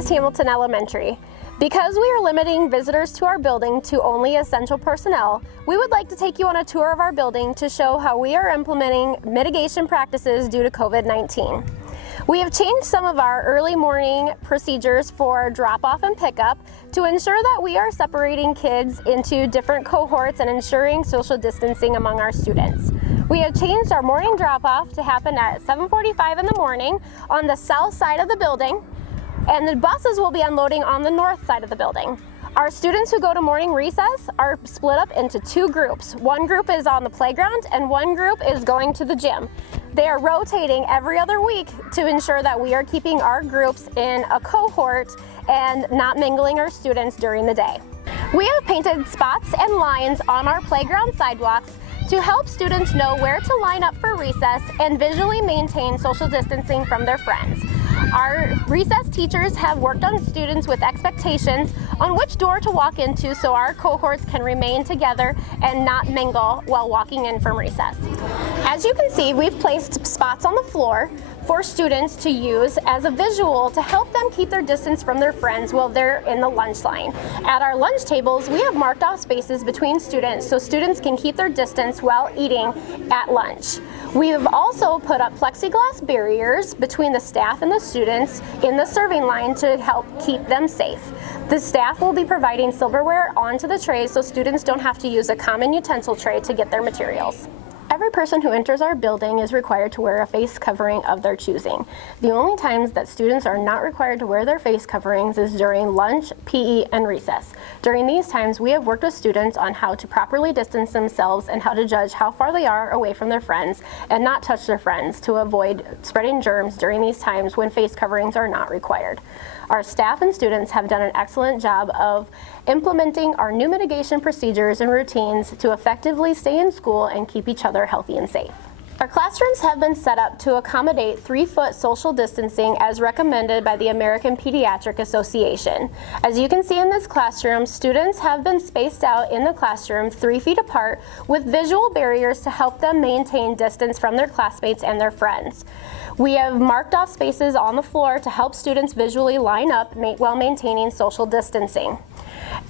is Hamilton Elementary. Because we are limiting visitors to our building to only essential personnel, we would like to take you on a tour of our building to show how we are implementing mitigation practices due to COVID-19. We have changed some of our early morning procedures for drop-off and pickup to ensure that we are separating kids into different cohorts and ensuring social distancing among our students. We have changed our morning drop-off to happen at 7:45 in the morning on the south side of the building, and the buses will be unloading on the north side of the building. Our students who go to morning recess are split up into two groups. One group is on the playground and one group is going to the gym. They are rotating every other week to ensure that we are keeping our groups in a cohort and not mingling our students during the day. We have painted spots and lines on our playground sidewalks to help students know where to line up for recess and visually maintain social distancing from their friends. Our recess teachers have worked on students with expectations on which door to walk into so our cohorts can remain together and not mingle while walking in from recess. As you can see, we've placed spots on the floor for students to use as a visual to help them keep their distance from their friends while they're in the lunch line. At our lunch tables, we have marked off spaces between students so students can keep their distance while eating at lunch. We have also put up plexiglass barriers between the staff and the students in the serving line to help keep them safe. The staff will be providing silverware onto the trays so students don't have to use a common utensil tray to get their materials. Every person who enters our building is required to wear a face covering of their choosing. The only times that students are not required to wear their face coverings is during lunch, PE, and recess. During these times, we have worked with students on how to properly distance themselves and how to judge how far they are away from their friends and not touch their friends to avoid spreading germs during these times when face coverings are not required. Our staff and students have done an excellent job of implementing our new mitigation procedures and routines to effectively stay in school and keep each other healthy and safe. Our classrooms have been set up to accommodate 3-foot social distancing as recommended by the American Pediatric Association. As you can see in this classroom, students have been spaced out in the classroom 3 feet apart with visual barriers to help them maintain distance from their classmates and their friends. We have marked off spaces on the floor to help students visually line up while maintaining social distancing.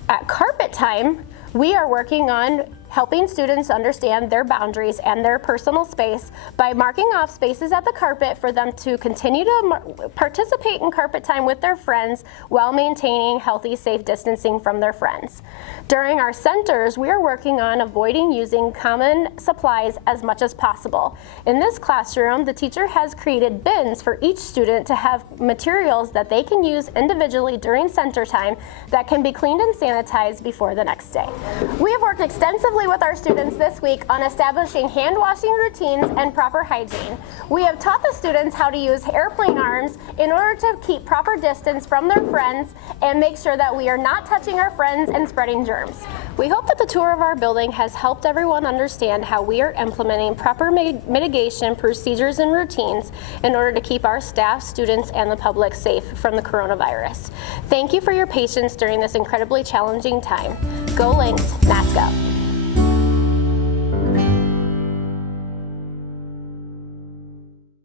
At carpet time, we are working on helping students understand their boundaries and their personal space by marking off spaces at the carpet for them to continue to participate in carpet time with their friends while maintaining healthy, safe distancing from their friends. During our centers, we are working on avoiding using common supplies as much as possible. In this classroom, the teacher has created bins for each student to have materials that they can use individually during center time that can be cleaned and sanitized before the next day. We have worked extensively with our students this week on establishing hand washing routines and proper hygiene. We have taught the students how to use airplane arms in order to keep proper distance from their friends and make sure that we are not touching our friends and spreading germs. We hope that the tour of our building has helped everyone understand how we are implementing proper mitigation procedures and routines in order to keep our staff, students, and the public safe from the coronavirus. Thank you for your patience during this incredibly challenging time. Go Lynx, mask up.